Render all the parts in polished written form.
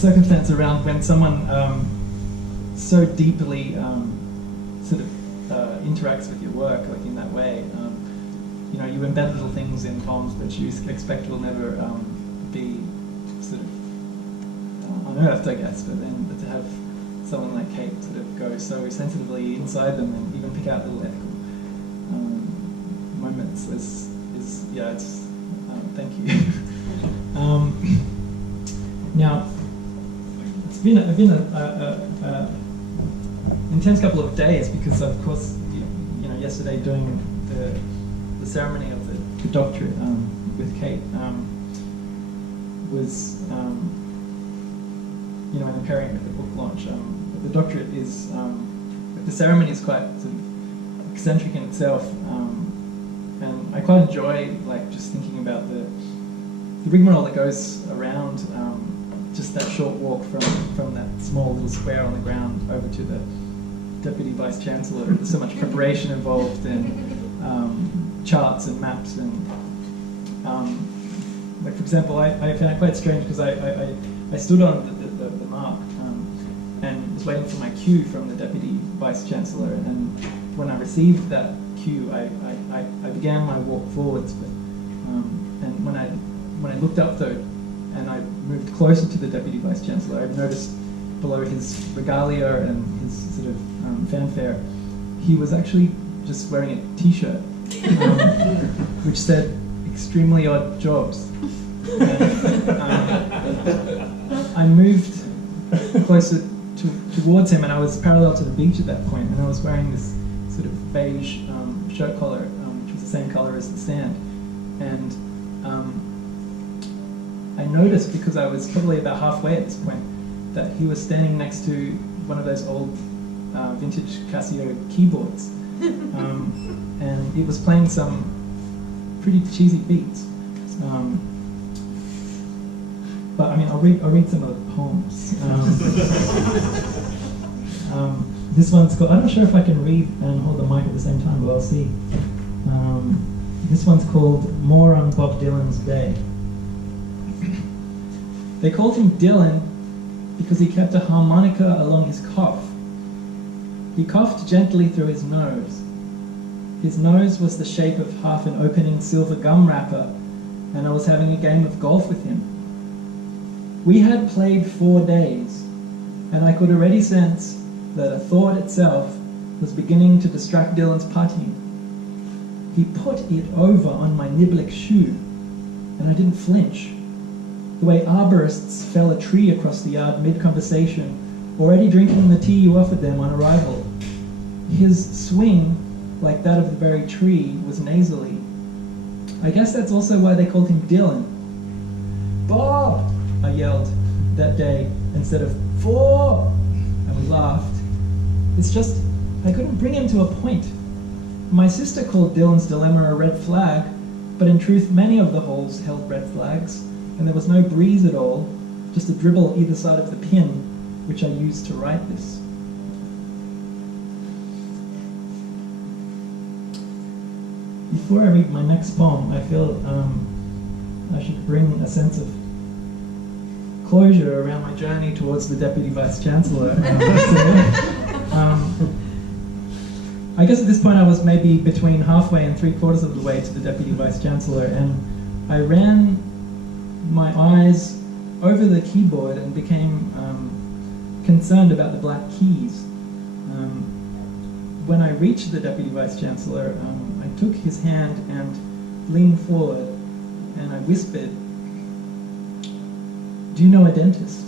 circumstance around when someone so deeply sort of interacts with your work, like in that way. You know, you embed little things in poems that you expect will never be sort of unearthed, I guess, but then to have someone like Kate sort of go so sensitively inside them and even pick out little ethical moments is yeah, it's thank you. Now, it's been a intense couple of days because, of course, you know, yesterday doing the ceremony of the doctorate with Kate was, you know, and pairing with the book launch. The doctorate is, the ceremony is quite sort of eccentric in itself, and I quite enjoy like just thinking about the rigmarole that goes around just that short walk from that small little square on the ground over to the Deputy Vice Chancellor. There's so much preparation involved and charts and maps and like, for example, I found it quite strange because I stood on the mark and was waiting for my cue from the Deputy Vice Chancellor, and when I received that cue, I began my walk forwards, but and when I looked up though, and I moved closer to the Deputy Vice Chancellor, I noticed below his regalia and his sort of fanfare, he was actually just wearing a T-shirt which said "Extremely Odd Jobs." And, I moved closer towards him, and I was parallel to the beach at that point, and I was wearing this sort of beige shirt collar, which was the same color as the sand. And I noticed, because I was probably about halfway at this point, that he was standing next to one of those old vintage Casio keyboards, and it was playing some pretty cheesy beats. But I mean, I'll read some of the poems. This one's called, I'm not sure if I can read and hold the mic at the same time, but I'll see. This one's called More on Bob Dylan's Day. They called him Dylan because he kept a harmonica along his cough. He coughed gently through his nose. His nose was the shape of half an opening silver gum wrapper, and I was having a game of golf with him. We had played 4 days, and I could already sense that a thought itself was beginning to distract Dylan's putting. He put it over on my niblick shoe, and I didn't flinch. The way arborists fell a tree across the yard mid-conversation, already drinking the tea you offered them on arrival. His swing, like that of the very tree, was nasally. I guess that's also why they called him Dylan. "Bob!" I yelled that day instead of "4!" and we laughed. It's just, I couldn't bring him to a point. My sister called Dylan's dilemma a red flag, but in truth many of the holes held red flags, and there was no breeze at all, just a dribble either side of the pin, which I used to write this. Before I read my next poem, I feel I should bring a sense of closure around my journey towards the Deputy Vice Chancellor. I guess at this point I was maybe between halfway and 3/4 of the way to the Deputy Vice Chancellor, and I ran my eyes over the keyboard and became concerned about the black keys. When I reached the Deputy Vice Chancellor, I took his hand and leaned forward, and I whispered, "Do you know a dentist?"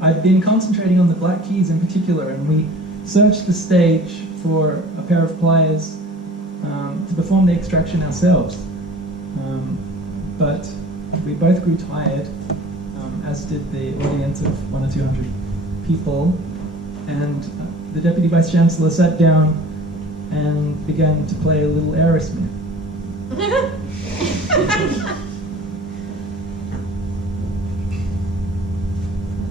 I'd been concentrating on the black keys in particular, and we searched the stage for a pair of pliers to perform the extraction ourselves. But we both grew tired, as did the audience of 100 or 200 people, and the Deputy Vice Chancellor sat down and began to play a little Aerosmith.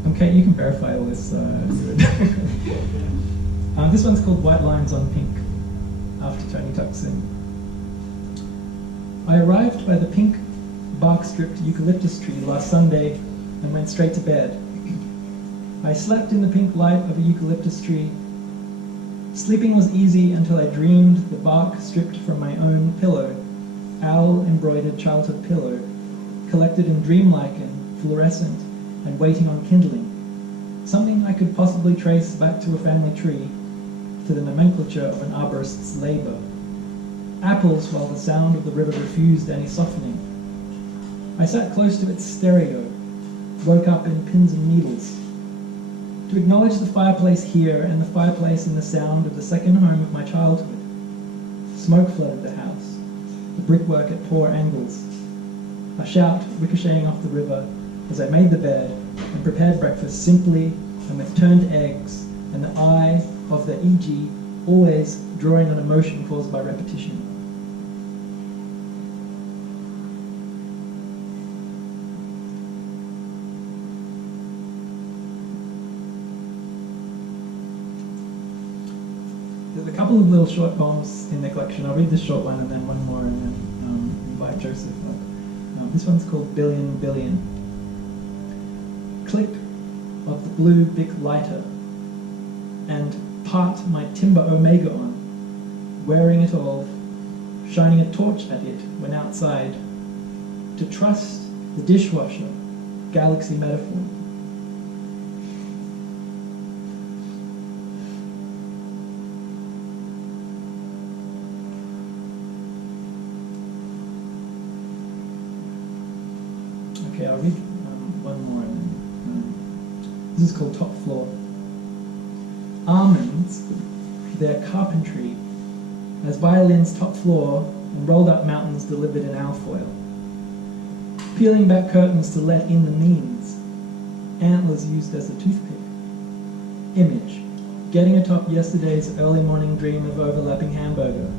Okay, you can verify all this. This one's called White Lines on Pink, after Tony Tuck's in. I arrived by the pink bark-stripped eucalyptus tree last Sunday and went straight to bed. I slept in the pink light of a eucalyptus tree. Sleeping was easy until I dreamed the bark stripped from my own pillow, owl-embroidered childhood pillow, collected in dream lichen, fluorescent, and waiting on kindling. Something I could possibly trace back to a family tree, to the nomenclature of an arborist's labour. Apples, while the sound of the river refused any softening. I sat close to its stereo, woke up in pins and needles. To acknowledge the fireplace here and the fireplace in the sound of the second home of my childhood. Smoke flooded the house, the brickwork at poor angles. A shout ricocheting off the river as I made the bed and prepared breakfast simply and with turned eggs and the eye of the E.G. always drawing on emotion caused by repetition. There's a couple of little short poems in the collection. I'll read this short one and then one more and then invite Joseph up. This one's called Billion Billion. Click of the blue Bic lighter and part my timber omega on, wearing it all, shining a torch at it when outside, to trust the dishwasher, galaxy metaphor. Okay, I'll read one more. And then, this is called Top Floor. Almonds, their carpentry, as violins top floor and rolled up mountains delivered in alfoil. Peeling back curtains to let in the means, antlers used as a toothpick. Image, getting atop yesterday's early morning dream of overlapping hamburger.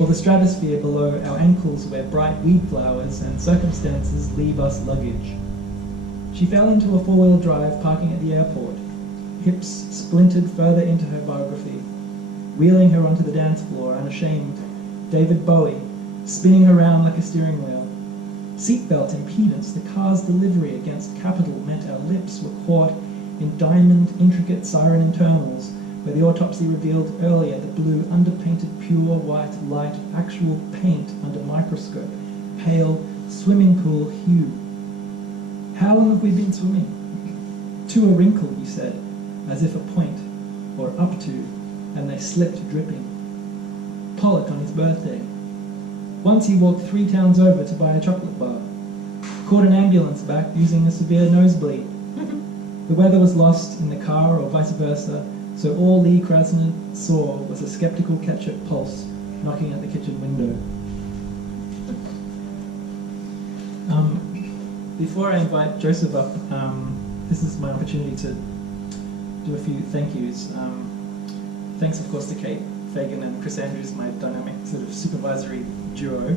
Or the stratosphere below our ankles where bright weed flowers and circumstances leave us luggage. She fell into a four-wheel drive parking at the airport, hips splintered further into her biography, wheeling her onto the dance floor unashamed, David Bowie, spinning her round like a steering wheel. Seatbelt impedance, the car's delivery against capital meant our lips were caught in diamond, intricate siren internals, where the autopsy revealed earlier the blue, underpainted, pure white light of actual paint under microscope, pale, swimming pool hue. How long have we been swimming? To a wrinkle, you said, as if a point, or up to, and they slipped dripping. Pollock on his birthday. Once he walked 3 towns over to buy a chocolate bar. Caught an ambulance back using a severe nosebleed. The weather was lost in the car or vice versa, so all Lee Krasner saw was a skeptical ketchup pulse knocking at the kitchen window. Before I invite Joseph up, this is my opportunity to do a few thank yous. Thanks, of course, to Kate Fagan and Chris Andrews, my dynamic sort of supervisory duo,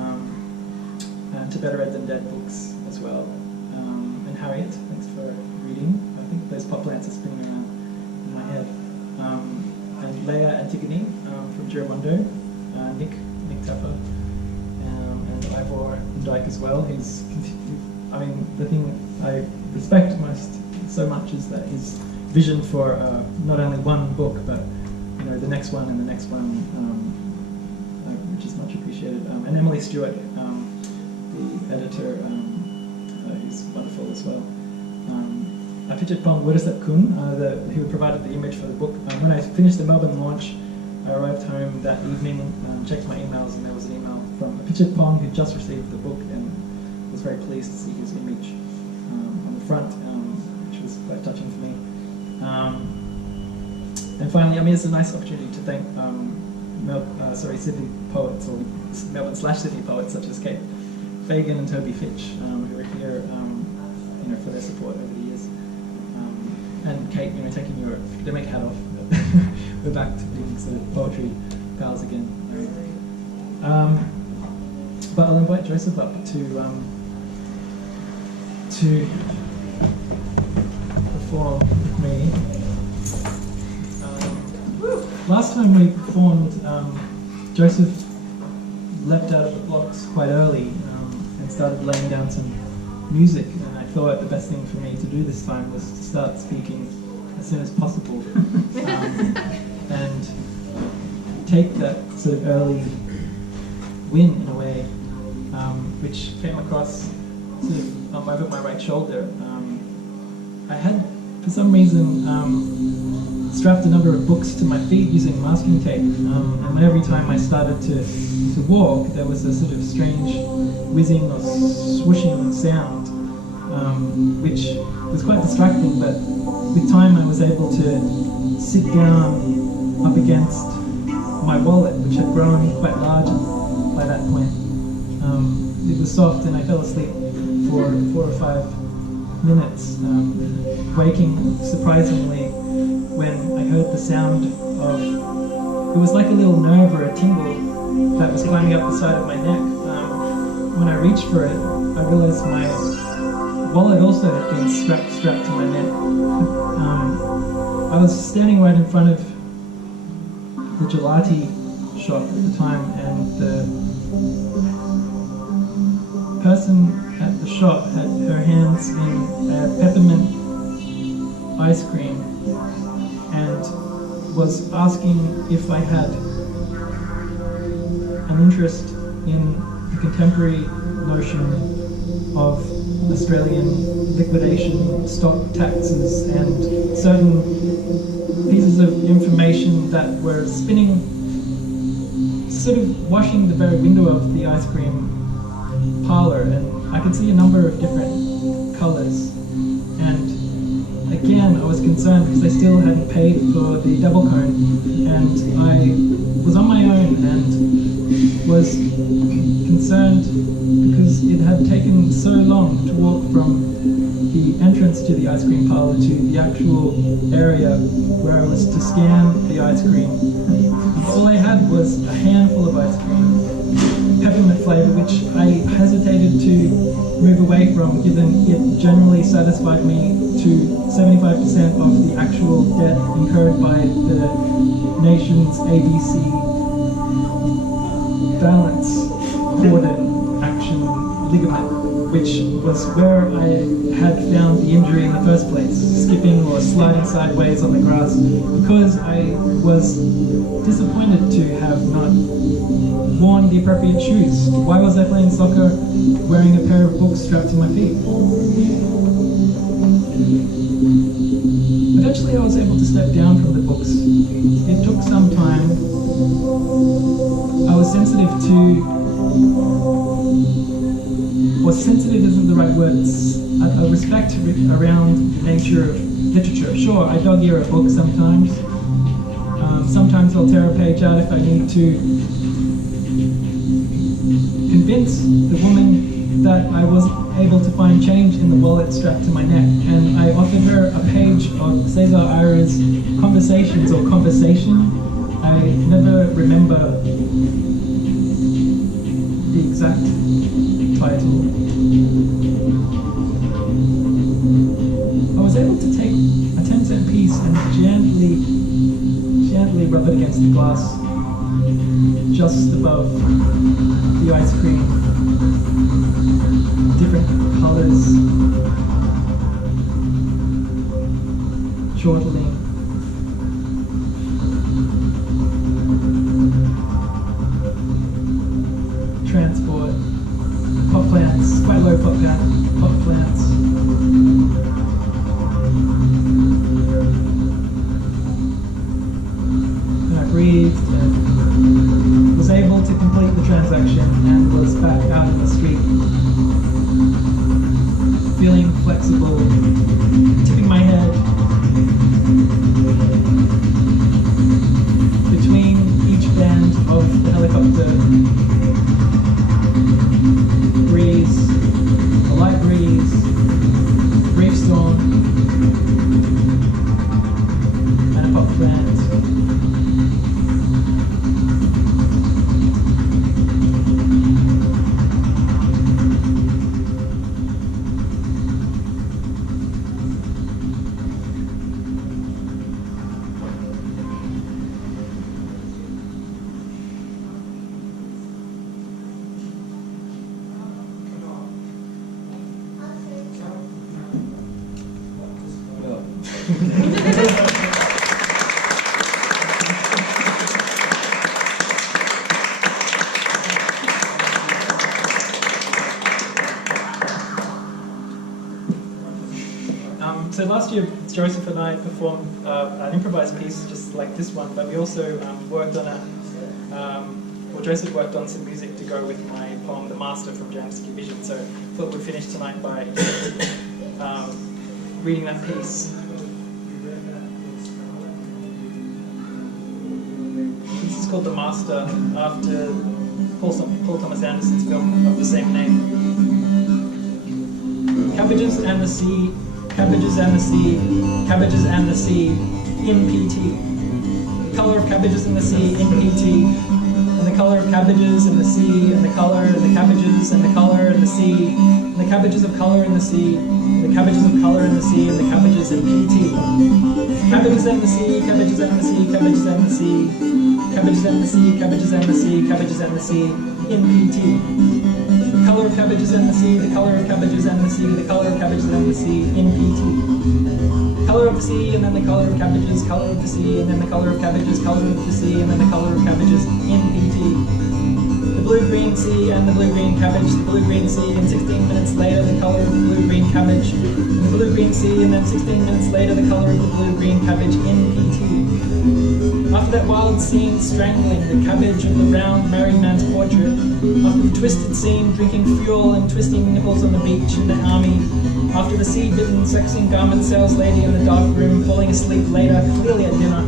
and to Better Ed Than Dead Books as well. And Harriet, thanks for reading. I think those pop plants are spinning around in my head. And Leah Antigone from Giramondo, Nick Tapper, and Ivor Dyke as well. I mean, the thing I respect most so much is that his vision for not only one book, but the next one and the next one, which is much appreciated. And Emily Stewart, the editor, who's wonderful as well. Apichatpong Wurasap-kun, who provided the image for the book. When I finished the Melbourne launch, I arrived home that evening, checked my emails, and there was an email from Apichatpong who just received the book and was very pleased to see his image on the front, which was quite touching for me. And finally, it's a nice opportunity to thank Sydney poets, or Melbourne/Sydney poets such as Kate Fagan and Toby Fitch, who are here, for their support over the years. And Kate, taking your academic hat off, we're back to being sort of poetry pals again. But I'll invite Joseph up to perform with me. Last time we performed, Joseph leapt out of the blocks quite early and started laying down some music, and I thought the best thing for me to do this time was to start speaking as soon as possible, and take that sort of early win in a way, which came across sort of over my right shoulder. I had, for some reason, strapped a number of books to my feet using masking tape, and every time I started to walk, there was a sort of strange whizzing or swooshing sound, which was quite distracting, but with time I was able to sit down up against my wallet, which had grown quite large by that point. It was soft, and I fell asleep for 4 or 5 minutes, waking surprisingly when I heard the sound of, it was like a little nerve or a tingle that was climbing up the side of my neck. When I reached for it, I realized my wallet also had been strapped to my neck. I was standing right in front of the gelati shop at the time, and the person at the shop had her hands in a peppermint ice cream and was asking if I had an interest in the contemporary notion of Australian liquidation, stock taxes, and certain pieces of information that were spinning, sort of washing the very window of the ice cream parlor, and I could see a number of different colors. And again, I was concerned because I still hadn't paid for the double cone, and I was on my own and was concerned because it had taken so long to walk from the entrance to the ice cream parlor to the actual area where I was to scan the ice cream. All I had was a handful of ice cream, peppermint flavor, which I hesitated to move away from, given it generally satisfied me to 75% of the actual debt incurred by the nation's ABC balance cordon action ligament, which was where I had found the injury in the first place, skipping or sliding sideways on the grass, because I was disappointed to have not worn the appropriate shoes. Why was I playing soccer wearing a pair of books strapped to my feet? Eventually I was able to step down from the books. It took some time. I was sensitive to, well, sensitive isn't the right word, a respect around the nature of literature. Sure, I dog ear a book sometimes. Sometimes I'll tear a page out if I need to convince the woman that I wasn't able to find change in the wallet strapped to my neck, and I offered her a page of Cesar Ira's Conversations or Conversation. I never remember the exact title. I was able to take a 10-cent piece and gently rub it against the glass just above the ice cream. Different colors, chortling, transport, pot plants, quite low pot plants. And I breathed and was able to complete the transaction and was back out in the street, feeling flexible, tipping my head between each band of the helicopter. Breeze, a light breeze, brief storm, and a pot plant. So last year, Joseph and I performed an improvised piece just like this one, but we also worked on Joseph worked on some music to go with my poem, The Master from Jamsky Vision. So I thought we'd finish tonight by reading that piece. This is called The Master, after Paul Thomas Anderson's film of the same name. Cabbages and the sea, cabbages and the sea, cabbages and the sea, in PT. The colour of cabbages in the sea, in PT. And the colour of cabbages in the sea, and the colour, and the cabbages, and the colour in the sea, and the cabbages of colour in the sea, the cabbages of colour in the sea, and the cabbages in PT. Cabbages and the sea, cabbages and the sea, cabbages and the sea, cabbages and the sea, cabbages and the sea, cabbages and the sea, in PT. The colour of cabbages and the sea, the colour of cabbages and the sea, the colour of cabbages and the sea, in PT. Colour of the sea, and then the colour of cabbages, colour of the sea, and then the colour of cabbages, colour of the sea, and then the colour of cabbages, in PT. The blue-green sea and the blue-green cabbage, the blue-green sea, and 16 minutes later the colour of the blue-green cabbage, and the blue-green sea, and then 16 minutes later the colour of the blue-green cabbage, in PT. After that wild scene strangling the cabbage of the round married man's portrait, after the twisted scene drinking fuel and twisting nipples on the beach in the army, after the sea-bitten sexing garment sales lady in the dark room falling asleep later, clearly at dinner,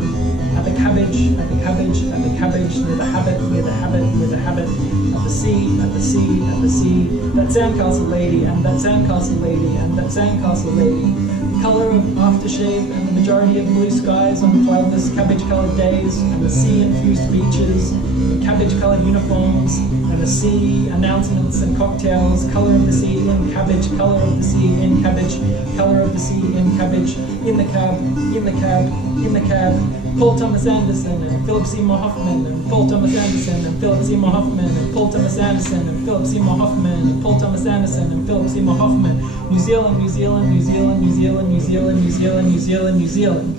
at the cabbage, at the cabbage, at the cabbage, near the habit, near the habit, near the habit, at the sea, at the sea, at the sea, that sandcastle lady, and that sandcastle lady, and that sandcastle lady. The colour of aftershave and the majority of blue skies on cloudless cabbage-coloured days, and the sea-infused beaches, and cabbage-coloured uniforms, and the sea announcements and cocktails, colour of the sea in cabbage, colour of the sea in cabbage, colour of the sea in cabbage, in the cab, in the cab, in the cab, Paul Thomas Anderson and Philip Seymour Hoffman and Paul Thomas Anderson and Philip Seymour Hoffman and Paul Thomas Anderson and Philip Seymour Hoffman and Paul Thomas Anderson and Philip Seymour Hoffman. New Zealand, New Zealand, New Zealand, New Zealand, New Zealand, New Zealand, New Zealand, New Zealand.